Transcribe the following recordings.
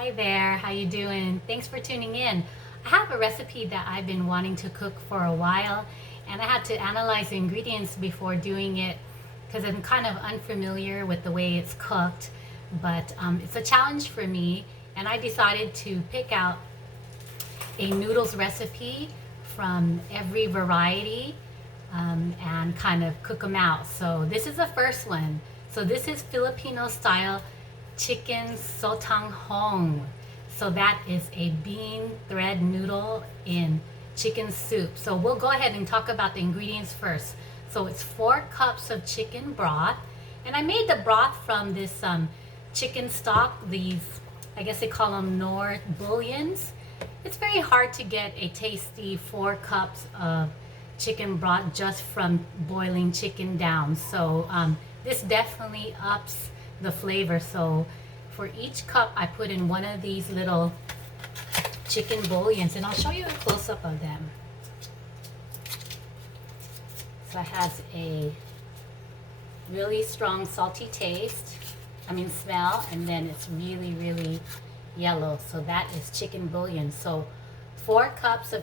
Hi there, how you doing? Thanks for tuning in. I have a recipe that I've been wanting to cook for a while, and I had to analyze the ingredients before doing it because I'm kind of unfamiliar with the way it's cooked, but it's a challenge for me, and I decided to pick out a noodles recipe from every variety and kind of cook them out. So this is the first one. So this is Filipino style chicken sotanghong. So that is a bean thread noodle in chicken soup. So we'll go ahead and talk about the ingredients first. So it's 4 cups of chicken broth, and I made the broth from this chicken stock, these, I guess they call them North bouillons. It's very hard to get a tasty 4 cups of chicken broth just from boiling chicken down. So this definitely ups the flavor. So for each cup I put in one of these little chicken bouillons, and I'll show you a close-up of them. So it has a really strong salty smell, and then it's really yellow. So that is chicken bouillon. So 4 cups of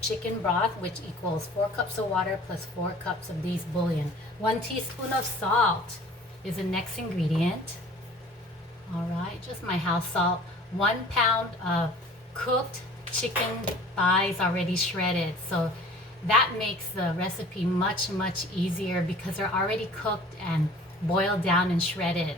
chicken broth, which equals 4 cups of water plus 4 cups of these bouillon. 1 teaspoon of salt is the next ingredient. All right, just my house salt. 1 pound of cooked chicken thighs already shredded. So that makes the recipe much easier because they're already cooked and boiled down and shredded.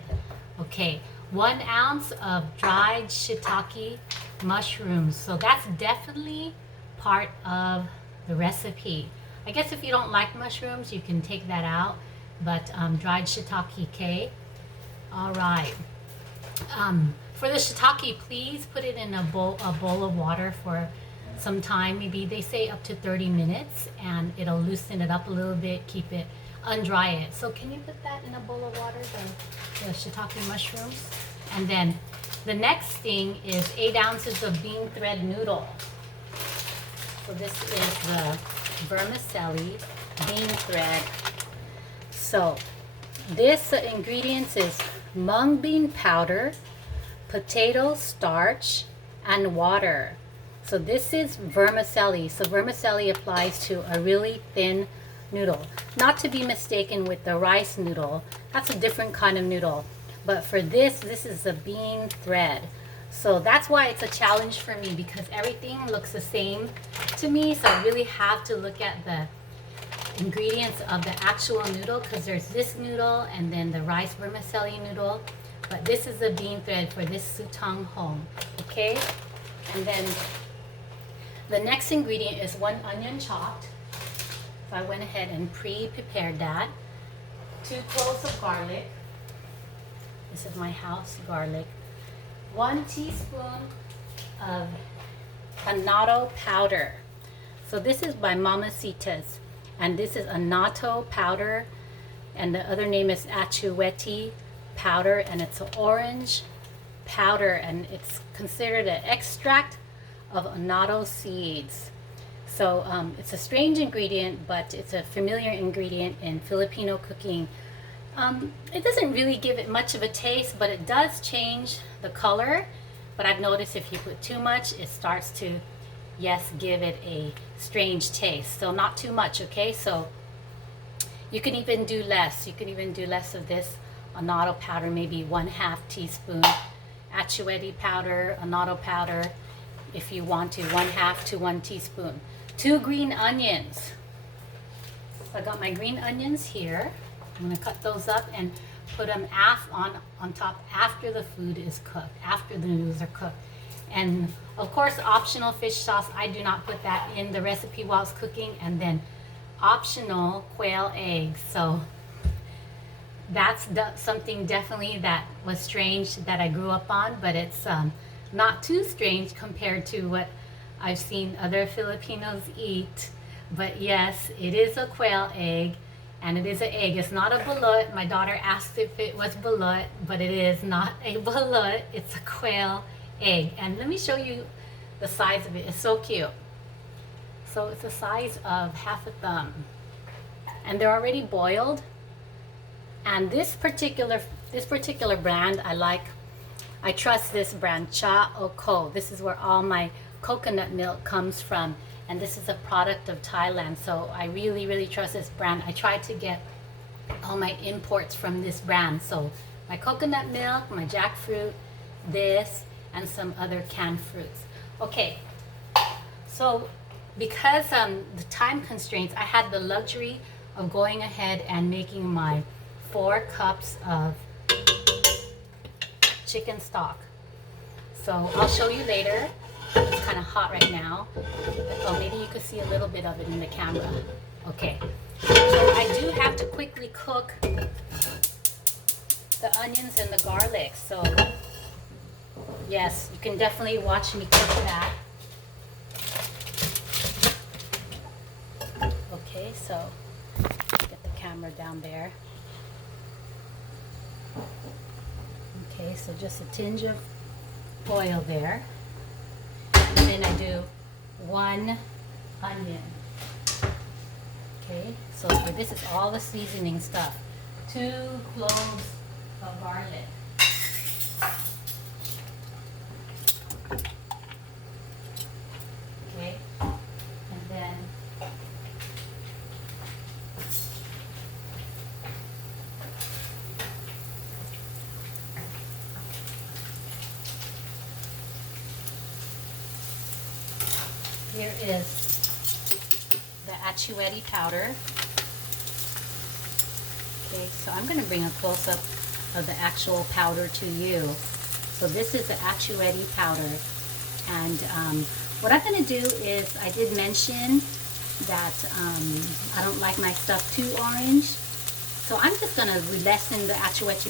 Okay, 1 ounce of dried shiitake mushrooms. So that's definitely part of the recipe. I guess if you don't like mushrooms, you can take that out, but dried shiitake. All right. For the shiitake, please put it in a bowl of water for some time. Maybe they say up to 30 minutes, and it'll loosen it up a little bit, keep it, undry it. So can you put that in a bowl of water, the shiitake mushrooms? And then the next thing is 8 ounces of bean thread noodle. So this is the vermicelli bean thread. So this ingredients is mung bean powder, potato starch, and water. So this is vermicelli. So vermicelli applies to a really thin noodle, not to be mistaken with the rice noodle. That's a different kind of noodle. But for this is the bean thread. So that's why it's a challenge for me, because everything looks the same to me. So I really have to look at the ingredients of the actual noodle, because there's this noodle and then the rice vermicelli noodle. But this is the bean thread for this sotanghong. Okay? And then the next ingredient is 1 onion chopped. So I went ahead and pre-prepared that. 2 cloves of garlic. This is my house garlic. 1 teaspoon of annatto powder. So this is by Mamacita's, and this is annatto powder, and the other name is achiote powder, and it's an orange powder, and it's considered an extract of annatto seeds. So it's a strange ingredient, but it's a familiar ingredient in Filipino cooking. It doesn't really give it much of a taste, but it does change the color. But I've noticed if you put too much, it starts to, yes, give it a strange taste. So not too much, okay? So you can even do less. You can even do less of this annatto powder, maybe 1/2 teaspoon. Achiote powder, annatto powder, if you want to, 1/2 to 1 teaspoon. 2 green onions. So I got my green onions here. I'm going to cut those up and put them on top after the food is cooked, after the noodles are cooked. And of course, optional fish sauce. I do not put that in the recipe while it's cooking. And then optional quail eggs. So that's something definitely that was strange that I grew up on, but it's not too strange compared to what I've seen other Filipinos eat. But yes, it is a quail egg. And it is an egg. It's not a balut. My daughter asked if it was balut, but it is not a balut. It's a quail egg. And let me show you the size of it. It's so cute. So it's the size of 1/2 thumb. And they're already boiled. And this particular brand I like I trust this brand, cha.co. This is where all my coconut milk comes from, and this is a product of Thailand, so I really, really trust this brand. I try to get all my imports from this brand. So my coconut milk, my jackfruit, this, and some other canned fruits. Okay, so because the time constraints, I had the luxury of going ahead and making my 4 cups of chicken stock. So I'll show you later. It's kind of hot right now. Oh, maybe you could see a little bit of it in the camera. Okay, so I do have to quickly cook the onions and the garlic. So yes, you can definitely watch me cook that. Okay, so get the camera down there. Okay, so just a tinge of oil there. And then I do 1 onion. Okay, so this is all the seasoning stuff. 2 cloves of garlic. Okay, and then here is the achiote powder. Okay, so I'm going to bring a close-up of the actual powder to you. So this is the achiote powder, and what I'm going to do is, I did mention that I don't like my stuff too orange, so I'm just going to lessen the achiote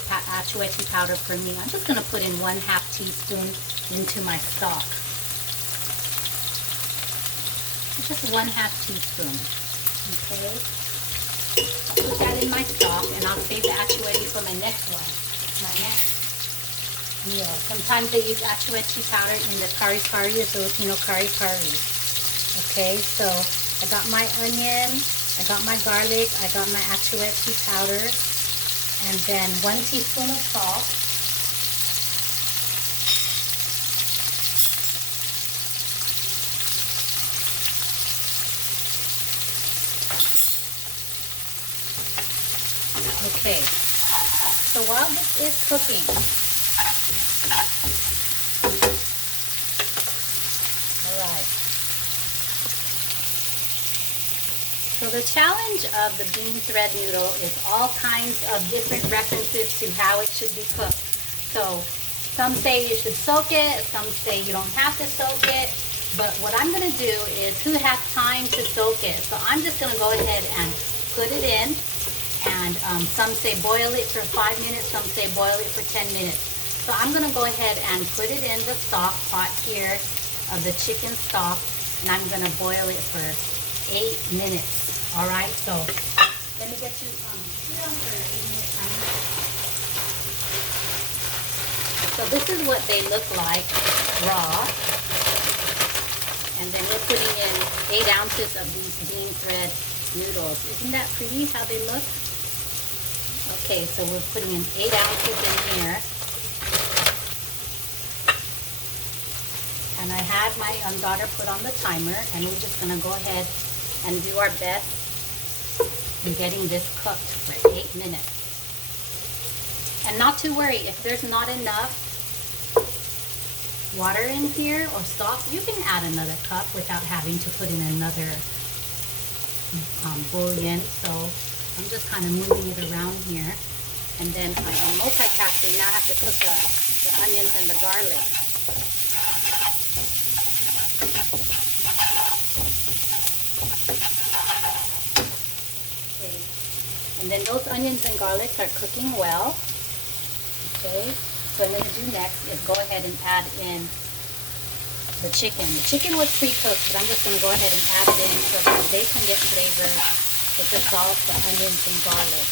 powder for me. I'm just going to put in 1/2 teaspoon into my stock. Just 1/2 teaspoon. Okay. I'll put that in my stock, and I'll save the achiote for my next one. My next meal. Sometimes they use achiote powder in the kari kari or Filipino kari kari. Okay, so I got my onion, I got my garlic, I got my achiote powder, and then 1 teaspoon of salt. Okay, so while this is cooking, alright, so the challenge of the bean thread noodle is all kinds of different references to how it should be cooked. So some say you should soak it, some say you don't have to soak it, but what I'm going to do is, who has time to soak it? So I'm just going to go ahead and put it in. And some say boil it for 5 minutes, some say boil it for 10 minutes. So I'm going to go ahead and put it in the stock pot here of the chicken stock, and I'm going to boil it for 8 minutes. All right, so let me get you put on for 8 minutes. So this is what they look like raw. And then we're putting in 8 ounces of these bean thread noodles. Isn't that pretty how they look? Okay, so we're putting in 8 ounces in here. And I had my daughter put on the timer, and we're just going to go ahead and do our best in getting this cooked for 8 minutes. And not to worry, if there's not enough water in here or stock, you can add another cup without having to put in another bouillon. So I'm just kind of moving it around here, and then I'm multitasking. Now I have to cook the onions and the garlic. Okay, and then those onions and garlic are cooking well. Okay, so what I'm going to do next is go ahead and add in the chicken. The chicken was pre-cooked, but I'm just going to go ahead and add it in so that they can get flavor with the salt, the onions, and garlic.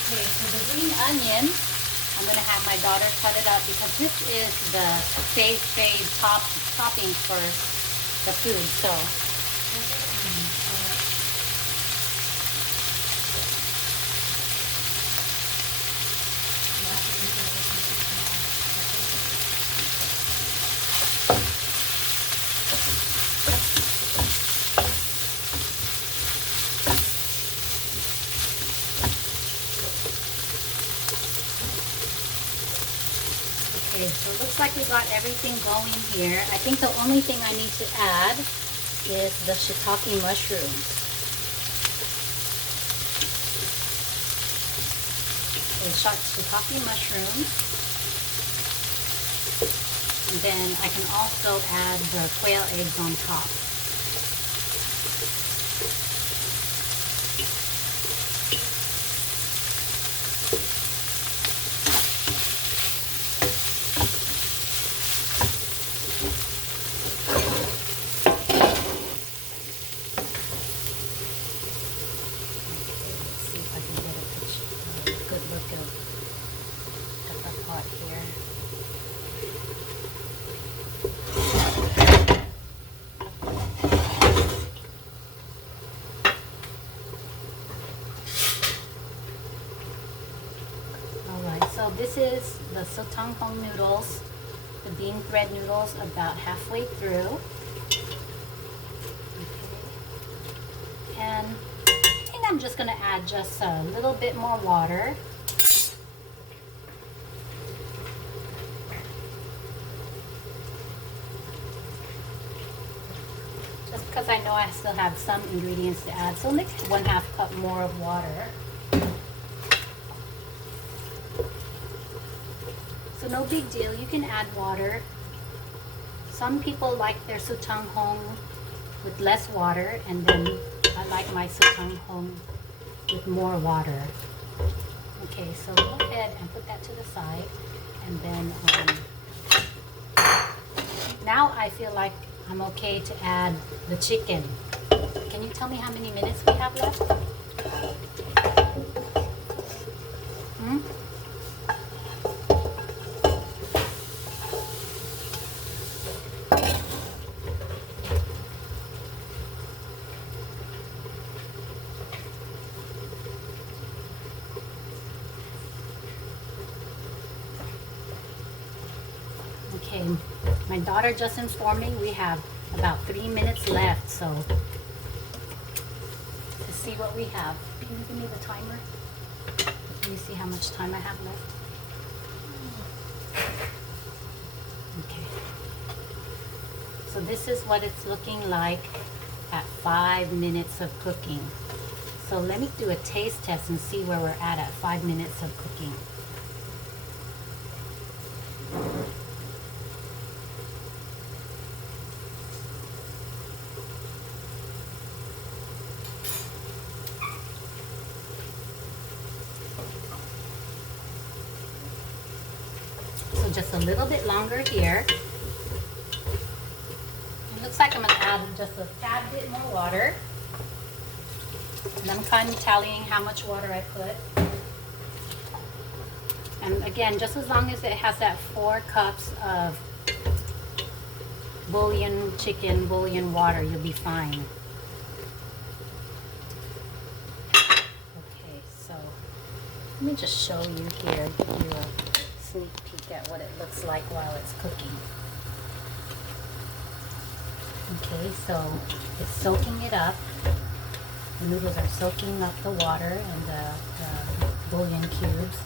Okay, so the green onion, I'm going to have my daughter cut it up because this is the fave topping for the food. So Okay, so it looks like we got everything going here. I think the only thing I need to add is the shiitake mushrooms. Okay, shiitake mushrooms. And then I can also add the quail eggs on top. So this is the sotanghong noodles, the bean thread noodles, about halfway through. Okay. And I think I'm just going to add just a little bit more water. Just because I know I still have some ingredients to add. So maybe 1/2 cup more of water. So no big deal, you can add water. Some people like their sotanghong with less water, and then I like my sotanghong with more water. Okay, so go ahead and put that to the side. And then now I feel like I'm okay to add the chicken. Can you tell me how many minutes we have left? Okay, my daughter just informed me we have about 3 minutes left, so to see what we have. Can you give me the timer? Can you see how much time I have left? Okay. So this is what it's looking like at 5 minutes of cooking. So let me do a taste test and see where we're at 5 minutes of cooking. Just a little bit longer here. It looks like I'm going to add just a tad bit more water. And I'm kind of tallying how much water I put. And again, just as long as it has that 4 cups of bouillon chicken, bouillon water, you'll be fine. Okay, so let me just show you here, give you a sneak peek at what it looks like while it's cooking. Okay, so it's soaking it up. The noodles are soaking up the water and the bouillon cubes.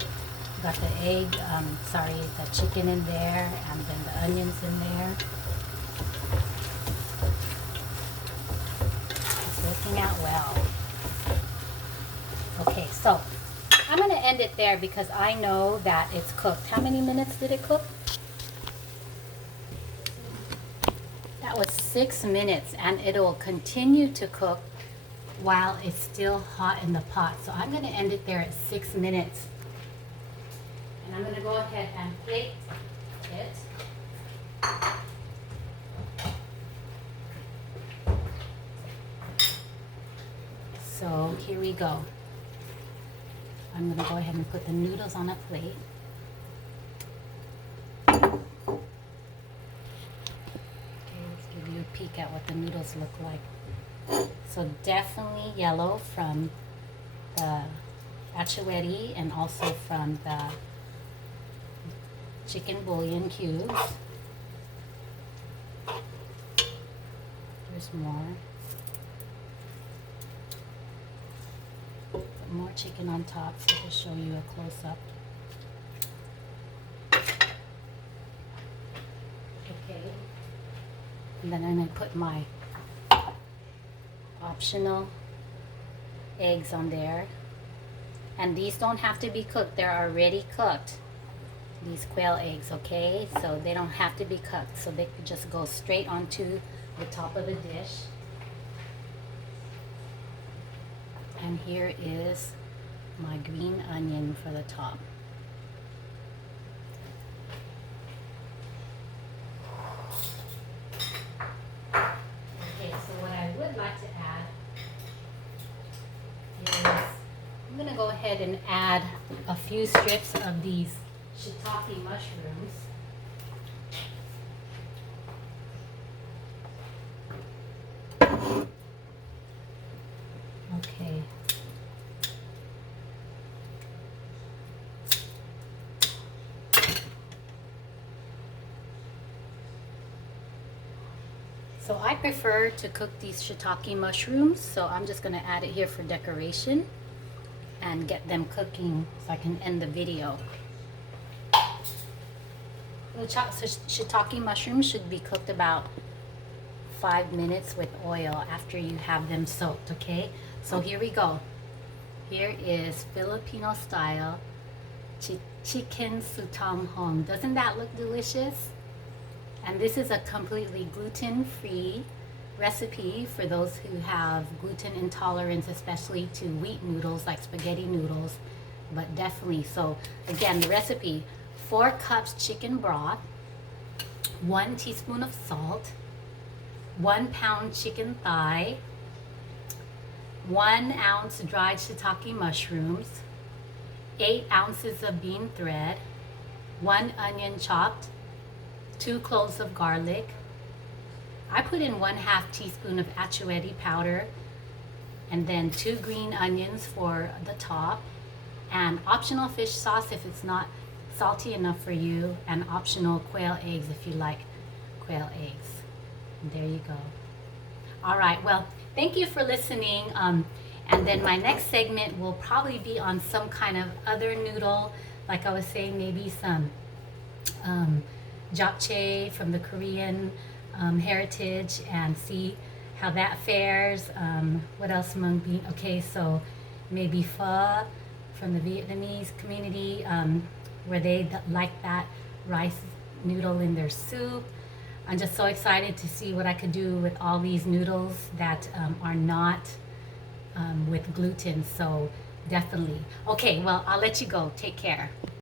Got the egg, the chicken in there, and then the onions in there. It's working out well. Okay, so I'm going to end it there because I know that it's cooked. How many minutes did it cook? That was 6 minutes, and it'll continue to cook while it's still hot in the pot. So I'm going to end it there at 6 minutes. And I'm going to go ahead and plate it. So here we go. I'm going to go ahead and put the noodles on a plate. Okay, let's give you a peek at what the noodles look like. So definitely yellow from the achiote and also from the chicken bouillon cubes. There's more. Put more chicken on top so I can show you a close-up. Okay. And then I'm going to put my optional eggs on there. And these don't have to be cooked. They're already cooked. These quail eggs, okay? So they don't have to be cooked. So they could just go straight onto the top of the dish. And here is my green onion for the top. Okay, so what I would like to add is I'm going to go ahead and add a few strips of these shiitake mushrooms. Okay. So I prefer to cook these shiitake mushrooms, so I'm just going to add it here for decoration and get them cooking so I can end the video. The shiitake mushrooms should be cooked about 5 minutes with oil after you have them soaked, okay? So here we go. Here is Filipino style chicken sotanghong. Doesn't that look delicious? And this is a completely gluten-free recipe for those who have gluten intolerance, especially to wheat noodles like spaghetti noodles, but definitely. So again, the recipe: 4 cups chicken broth, 1 teaspoon of salt, 1 pound chicken thigh, 1 ounce dried shiitake mushrooms, 8 ounces of bean thread, 1 onion chopped, 2 cloves of garlic. I put in 1/2 teaspoon of achiote powder, and then 2 green onions for the top, and optional fish sauce if it's not salty enough for you, and optional quail eggs if you like quail eggs. And there you go. All right, well, thank you for listening. And then my next segment will probably be on some kind of other noodle, like I was saying, maybe some japchae from the Korean heritage, and see how that fares. What else among being okay? So maybe pho from the Vietnamese community, where they like that rice noodle in their soup. I'm just so excited to see what I could do with all these noodles that are not with gluten. So definitely. Okay, well, I'll let you go. Take care.